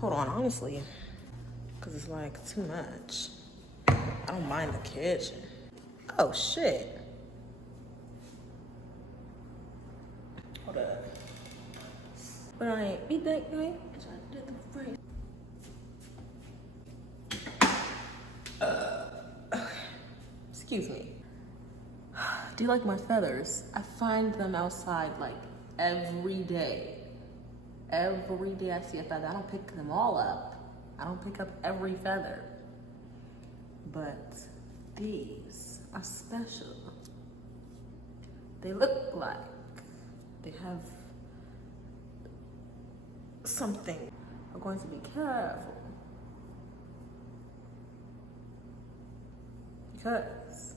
Hold on, honestly, because it's like too much. I don't mind the kitchen. Oh shit. Hold up. But I ain't beat that guy. I did the right. Excuse me. Do you like my feathers? I find them outside like every day. Every day I see a feather. I don't pick them all up. I don't pick up every feather. But these are special. They look like they have something. I'm going to be careful. Because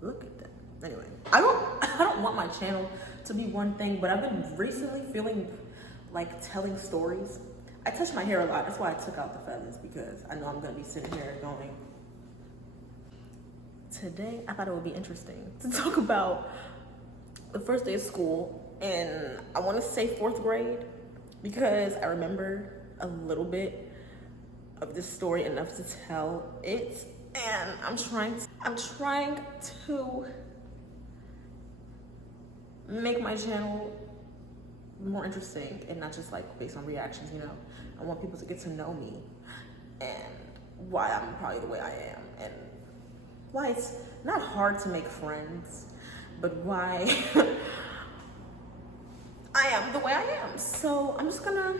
look at that. Anyway, I don't want my channel to be one thing, but I've been recently feeling like telling stories. I touch my hair a lot. That's why I took out the feathers, because I know I'm gonna be sitting here going. Today, I thought it would be interesting to talk about the first day of school, and I want to say 4th grade because I remember a little bit of this story enough to tell it, and I'm trying to make my channel more interesting and not just like based on reactions, you know. I want people to get to know me and why I'm probably the way I am and why it's not hard to make friends, but why I am the way I am. So I'm just gonna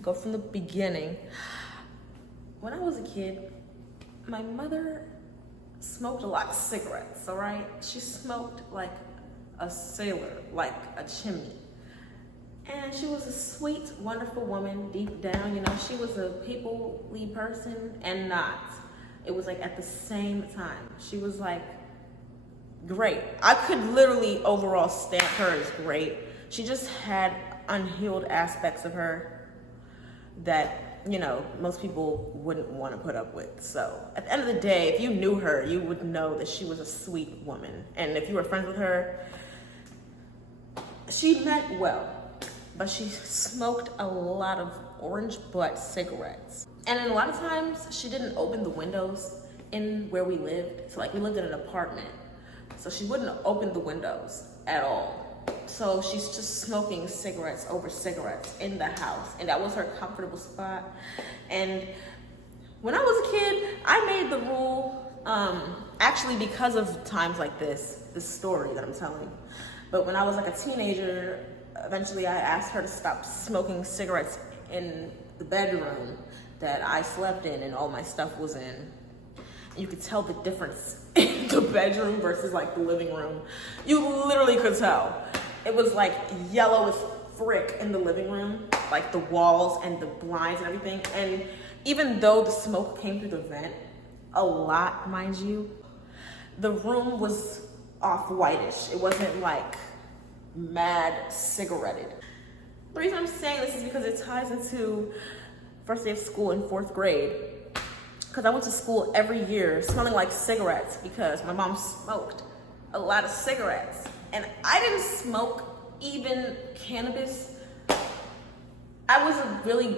go from the beginning. When I was a kid, my mother smoked a lot of cigarettes, all right? She smoked like a sailor, like a chimney. And she was a sweet, wonderful woman deep down, you know. She was a people-y person and not. It was like at the same time. She was like great. I could literally overall stamp her as great. She just had unhealed aspects of her that, you know, most people wouldn't want to put up with. So at the end of the day, if you knew her, you would know that she was a sweet woman. And if you were friends with her, she meant well, but she smoked a lot of orange butt cigarettes. And then a lot of times she didn't open the windows in where we lived. So like we lived in an apartment. So she wouldn't open the windows at all. So she's just smoking cigarettes over cigarettes in the house. And that was her comfortable spot. And when I was a kid, I made the rule, actually because of times like this story that I'm telling. But when I was like a teenager, eventually I asked her to stop smoking cigarettes in the bedroom that I slept in and all my stuff was in. You could tell the difference in the bedroom versus like the living room. You literally could tell. It was like yellow as frick in the living room, like the walls and the blinds and everything. And even though the smoke came through the vent, a lot, mind you, the room was off-whitish. It wasn't like mad cigaretted. The reason I'm saying this is because it ties into first day of school in 4th grade. Because I went to school every year smelling like cigarettes because my mom smoked a lot of cigarettes. And I didn't smoke even cannabis. I was a really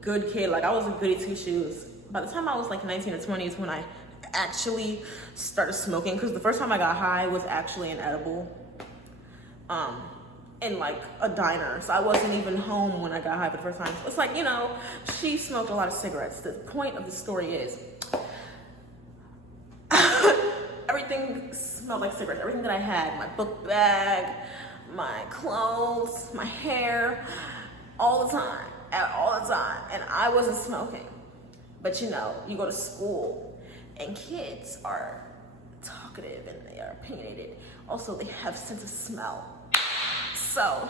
good kid. Like I was a goody two shoes. By the time I was like 19 or 20 is when I actually started smoking, because the first time I got high was actually an edible in like a diner. So I wasn't even home when I got high for the first time. It's like, you know, she smoked a lot of cigarettes. The point of the story is everything smelled like cigarettes. Everything that I had, my book bag, my clothes, my hair, all the time. And I wasn't smoking. But you know, you go to school and kids are talkative and they are opinionated. Also, they have sense of smell. So,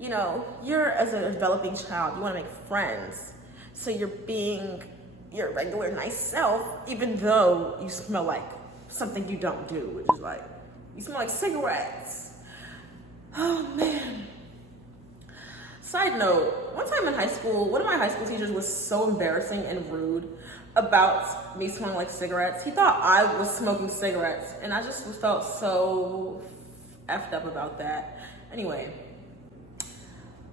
you know, you're as a developing child, you want to make friends. So you're being your regular nice self, even though you smell like something you don't do, which is like, you smell like cigarettes. Oh man. Side note, one time in high school, one of my high school teachers was so embarrassing and rude about me smelling like cigarettes. He thought I was smoking cigarettes, and I just felt so effed up about that. Anyway,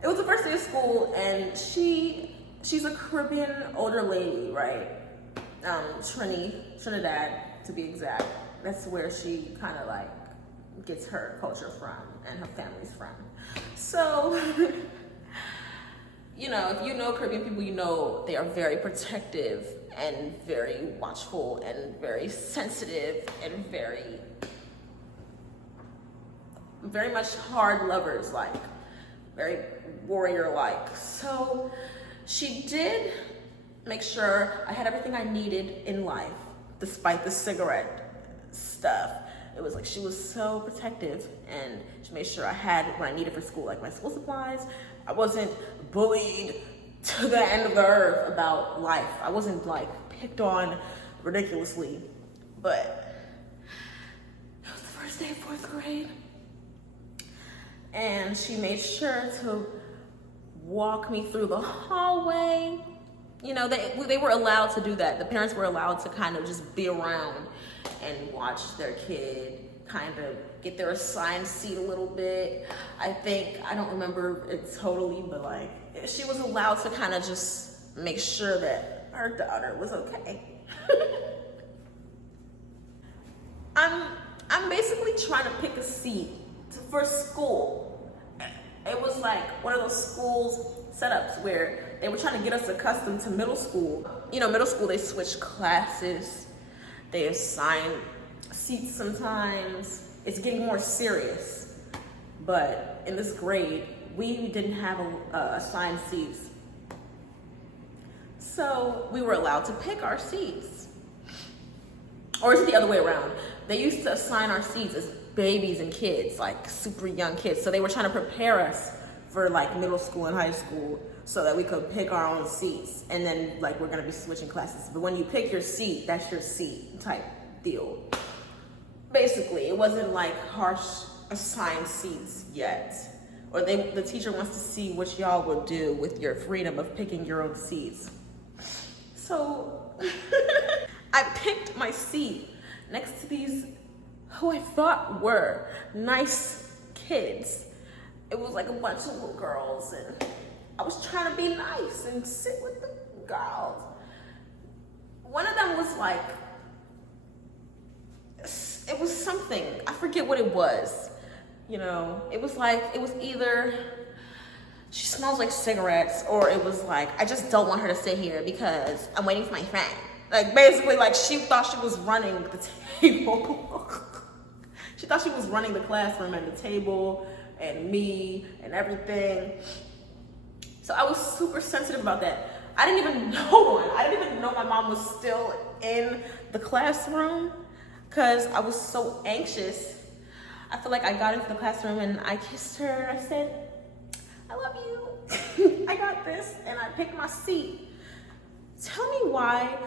It was the first day of school, and she's a Caribbean older lady, right? Trinidad to be exact. That's where she kind of like gets her culture from and her family's from. So, you know, if you know Caribbean people, you know they are very protective and very watchful and very sensitive and very much hard lovers, like very warrior-like. So she did make sure I had everything I needed in life, despite the cigarette stuff. It was like she was so protective, and she made sure I had what I needed for school, like my school supplies. I wasn't bullied to the end of the earth about life. I wasn't like picked on ridiculously, but it was the first day of 4th grade. And she made sure to walk me through the hallway. You know, they were allowed to do that. The parents were allowed to kind of just be around and watch their kid kind of get their assigned seat a little bit. I don't remember it totally, but like she was allowed to kind of just make sure that her daughter was okay. I'm basically trying to pick a seat for school. It was like one of those schools setups where they were trying to get us accustomed to middle school. You know, middle school, they switch classes, they assign seats sometimes. It's getting more serious. But in this grade, we didn't have assigned seats. So we were allowed to pick our seats. Or is it the other way around? They used to assign our seats as babies and kids, like super young kids. So they were trying to prepare us for like middle school and high school so that we could pick our own seats. And then like we're gonna be switching classes. But when you pick your seat, that's your seat type deal. Basically, it wasn't like harsh assigned seats yet. Or the teacher wants to see what y'all will do with your freedom of picking your own seats. So I picked my seat next to these who I thought were nice kids. It was like a bunch of little girls, and I was trying to be nice and sit with the girls. One of them was like, it was something, I forget what it was. You know, it was either she smells like cigarettes, or it was like, I just don't want her to sit here because I'm waiting for my friend. Like basically, like she thought she was running the table. She thought she was running the classroom and the table and me and everything. So I was super sensitive about that. I didn't even know my mom was still in the classroom because I was so anxious. I feel like I got into the classroom and I kissed her. I said, I love you. I got this. And I picked my seat. Tell me why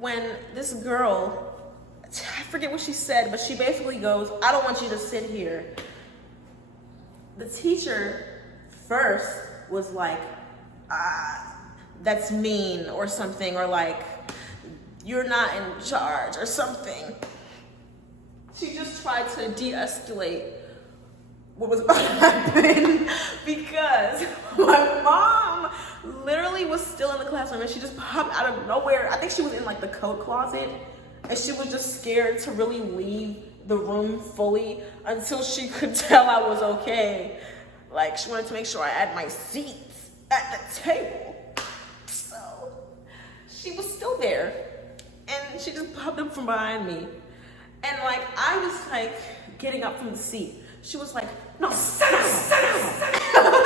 when this girl, I forget what she said, but she basically goes, I don't want you to sit here. The teacher first was like, that's mean or something, or like, you're not in charge or something. She just tried to de-escalate what was about to happen because my mom literally was still in the classroom and she just popped out of nowhere. I think she was in like the coat closet and she was just scared to really leave the room fully until she could tell I was okay. Like she wanted to make sure I had my seats at the table. So she was still there and she just popped up from behind me. And like, I was like getting up from the seat. She was like, no, sit down, sit down, sit down.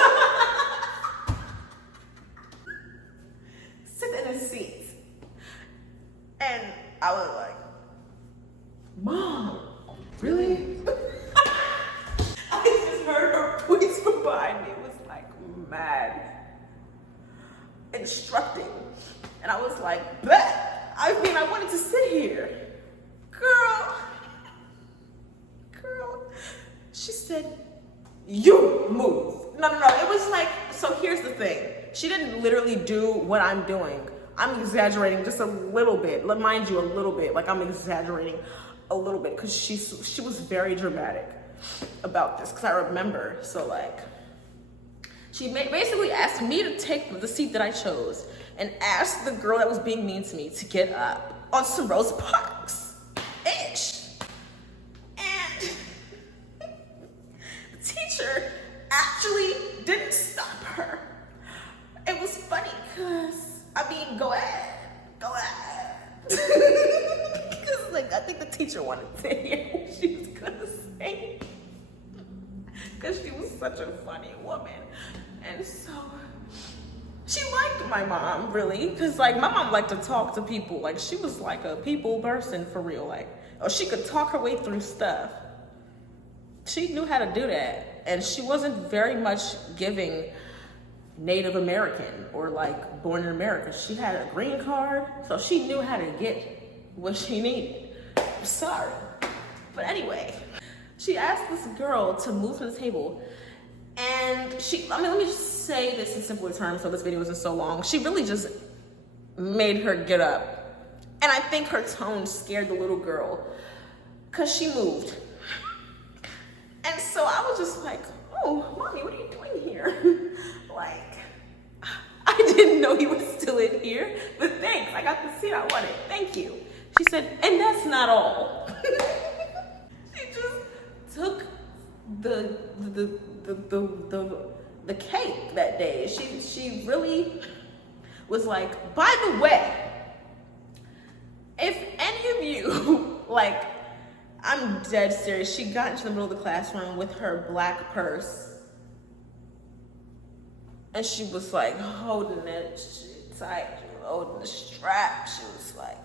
Sit in his seat. And I was like, Mom, really? I just heard her voice from behind me. It was like mad, instructing. And I was like, bet. I mean, I wanted to sit here. Girl. She said, you move. No. It was like, so here's the thing. She didn't literally do what I'm doing. I'm exaggerating just a little bit. Mind you, a little bit. Like I'm exaggerating a little bit because she was very dramatic about this because I remember. So like, She basically asked me to take the seat that I chose and asked the girl that was being mean to me to get up on some Rosa Parks-ish. And the teacher actually didn't stop her. It was funny because, I mean, go ahead. Because, like, I think the teacher wanted to hear what she was gonna say. Because she was such a funny woman. And so, she liked my mom, really. Because, like, my mom liked to talk to people. Like, she was like a people person for real. Like, or she could talk her way through stuff. She knew how to do that. And she wasn't very much giving Native American or like born in America. She had a green card, so she knew how to get what she needed. I'm sorry. But anyway, she asked this girl to move from the table, and let me just say this in simpler terms so this video isn't so long. She really just made her get up. And I think her tone scared the little girl because she moved. And so I was just like, oh, mommy, what are you doing here? Like, I didn't know he was still in here, but thanks, I got the seat I wanted, thank you. She said, and that's not all. She just took the cake that day. She really was like, by the way, if any of you, like, I'm dead serious, she got into the middle of the classroom with her black purse, and she was like holding it tight, she was holding the strap. She was like,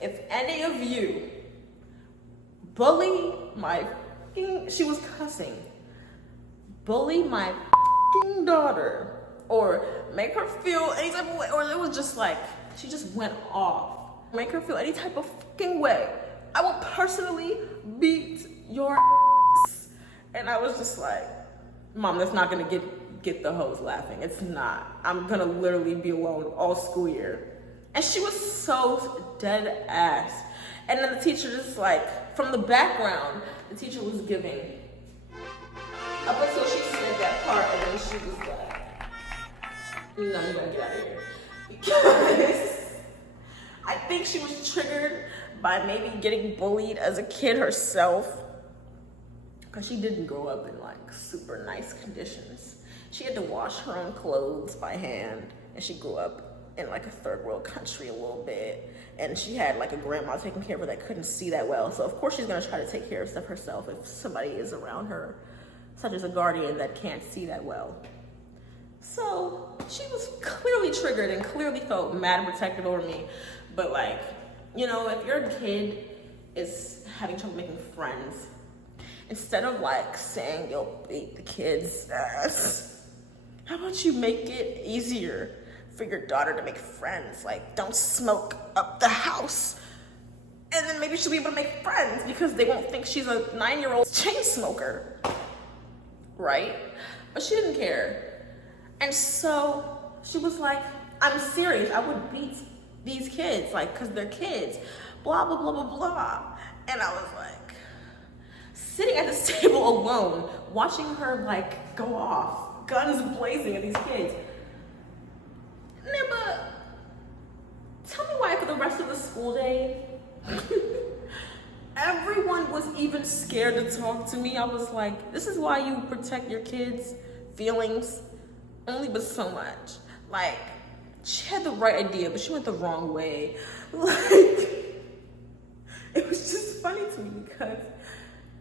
if any of you bully my she was cussing, bully my daughter or make her feel any type of way, or it was just like, she just went off. Make her feel any type of fucking way, I will personally beat your ass. And I was just like, Mom, that's not gonna get the hoes laughing. It's not. I'm gonna literally be alone all school year. And she was so dead ass. And then the teacher just like, from the background, the teacher was giving. Up until she said that part, and then she was like, no, you gotta get out of here. Because I think she was triggered by maybe getting bullied as a kid herself. Because she didn't grow up in like super nice conditions. She had to wash her own clothes by hand, and she grew up in like a third world country a little bit, and she had like a grandma taking care of her that couldn't see that well, so of course she's gonna try to take care of stuff herself if somebody is around her, such as a guardian that can't see that well. So she was clearly triggered and clearly felt mad and protective over me. But like, you know, if your kid is having trouble making friends, instead of like saying you'll beat the kid's ass, how about you make it easier for your daughter to make friends? Like, don't smoke up the house. And then maybe she'll be able to make friends because they won't think she's a 9-year-old chain smoker, right? But she didn't care. And so she was like, I'm serious, I would beat these kids, like, cause they're kids, blah, blah, blah, blah, blah. And I was like, sitting at this table alone, watching her like go off, guns blazing at these kids. Nibba, tell me why for the rest of the school day, everyone was even scared to talk to me. I was like, this is why you protect your kids' feelings, only but so much. Like, she had the right idea, but she went the wrong way. Like, it was just funny to me because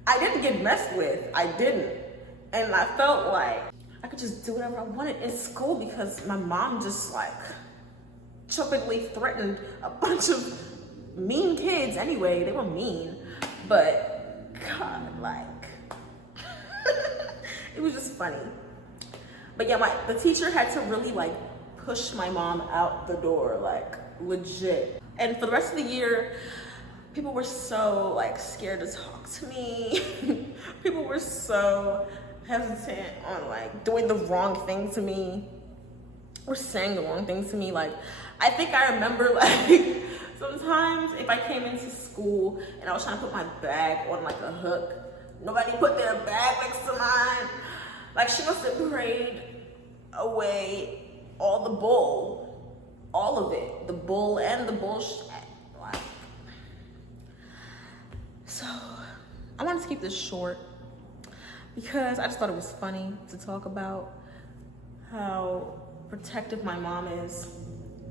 I didn't get messed with, I didn't. And I felt like I could just do whatever I wanted in school because my mom just like chuckily threatened a bunch of mean kids anyway. They were mean, but God, like, it was just funny. But yeah, the teacher had to really like push my mom out the door, like legit. And for the rest of the year, people were so like scared to talk to me. People were so hesitant on like doing the wrong thing to me or saying the wrong things to me. Like, I think I remember like sometimes if I came into school and I was trying to put my bag on like a hook, nobody put their bag next to mine. Like, she must have prayed away all the bull, all of it, the bull and the bullshit. Like, so I wanted to keep this short because I just thought it was funny to talk about how protective my mom is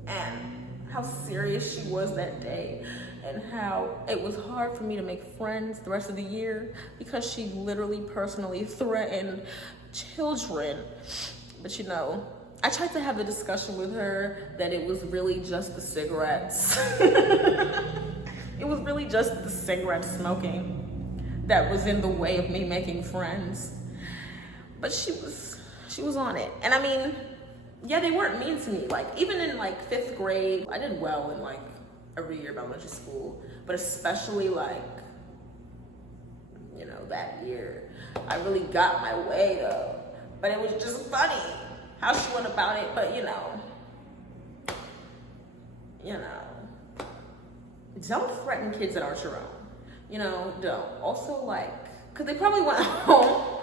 and how serious she was that day, and how it was hard for me to make friends the rest of the year because she literally personally threatened children. But you know, I tried to have the discussion with her that it was really just the cigarettes. It was really just the cigarette smoking that was in the way of me making friends. But she was on it. And I mean, yeah, they weren't mean to me. Like, even in like 5th grade, I did well in like every year of elementary school, but especially like, you know, that year, I really got my way though. But it was just funny how she went about it. But you know, don't threaten kids that aren't your own. You know, don't. Also, like, cause they probably went home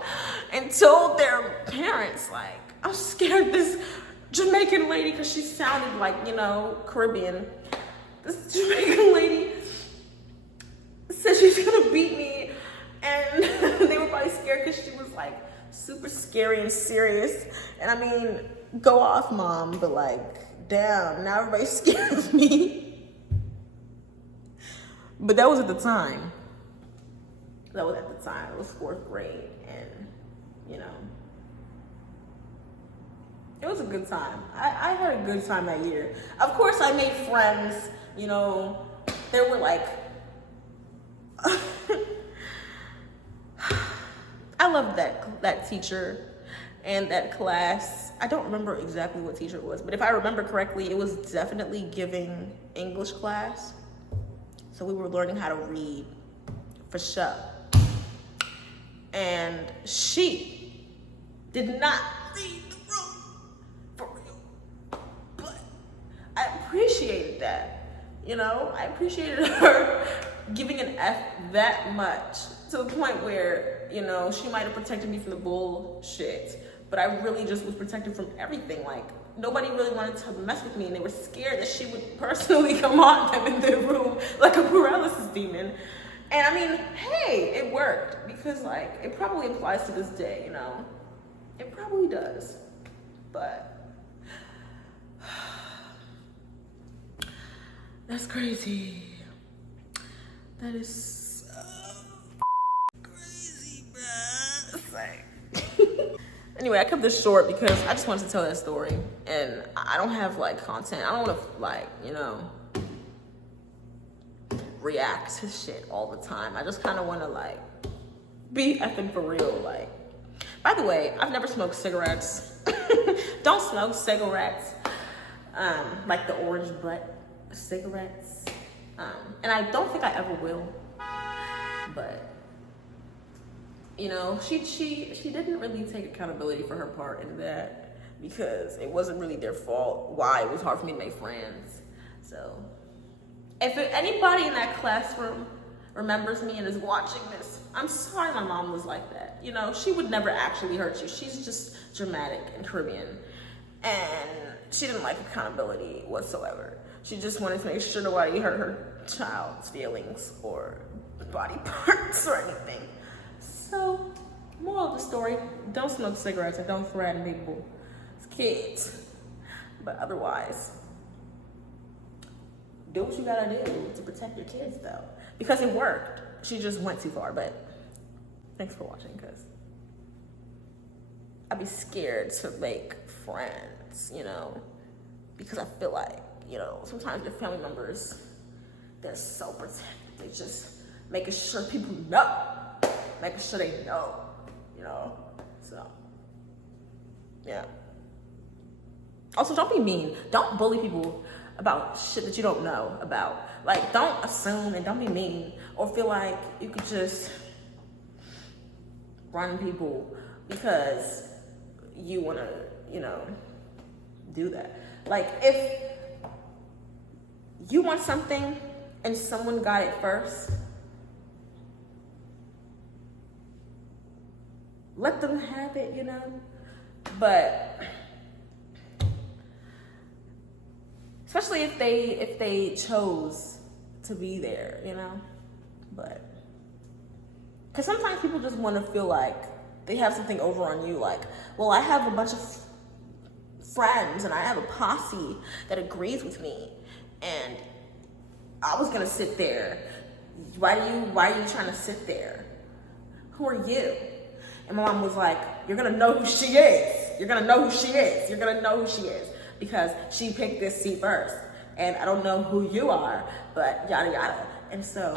and told their parents, like, I'm scared this Jamaican lady, cause she sounded like, you know, Caribbean. This Jamaican lady said she's gonna beat me, and they were probably scared because she was like super scary and serious. And I mean, go off, mom, but like, damn, now everybody's scared of me. But that was at the time. It was 4th grade, and you know, it was a good time. I had a good time that year. Of course, I made friends. You know, there were like, I loved that teacher and that class. I don't remember exactly what teacher it was, but if I remember correctly, it was definitely giving English class. So we were learning how to read for sure. And she did not read the room for real. But I appreciated that. You know, I appreciated her giving an F that much, to the point where, you know, she might have protected me from the bullshit, but I really just was protected from everything. Like, nobody really wanted to mess with me, and they were scared that she would personally come on them in their room like a paralysis demon. And I mean, hey, it worked, because like, it probably applies to this day, you know? It probably does, but that's crazy. That is so crazy, bruh. It's like anyway, I kept this short because I just wanted to tell that story, and I don't have like content. I don't want to like, you know, react to shit all the time. I just kind of want to like be effing for real. Like, by the way, I've never smoked cigarettes. Don't smoke cigarettes. Like the orange butt cigarettes. And I don't think I ever will. But you know, she didn't really take accountability for her part in that, because it wasn't really their fault why it was hard for me to make friends. So if anybody in that classroom remembers me and is watching this, I'm sorry my mom was like that. You know, she would never actually hurt you. She's just dramatic and Caribbean. And she didn't like accountability whatsoever. She just wanted to make sure nobody hurt her child's feelings or body parts or anything. So, moral of the story, don't smoke cigarettes and don't threaten people. It's kids. But otherwise, do what you gotta do to protect your kids though. Because it worked. She just went too far, but thanks for watching, because I'd be scared to make friends, you know, because I feel like, you know, sometimes your family members, they're so protective. They just making sure people know, making sure they know, you know, so, yeah. Also, don't be mean. Don't bully people about shit that you don't know about. Like, don't assume, and don't be mean, or feel like you could just run people because you want to, you know, do that. Like, if you want something and someone got it first, let them have it, you know? But Especially if they chose to be there, you know? But, because sometimes people just want to feel like they have something over on you. Like, well, I have a bunch of friends and I have a posse that agrees with me, and I was gonna sit there. Why are you trying to sit there? Who are you? And my mom was like, you're gonna know who she is. You're gonna know who she is. You're gonna know who she is, because she picked this seat first. And I don't know who you are, but yada yada. And so,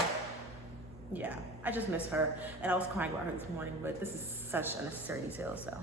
yeah, I just miss her. And I was crying about her this morning, but this is such a necessary detail, so.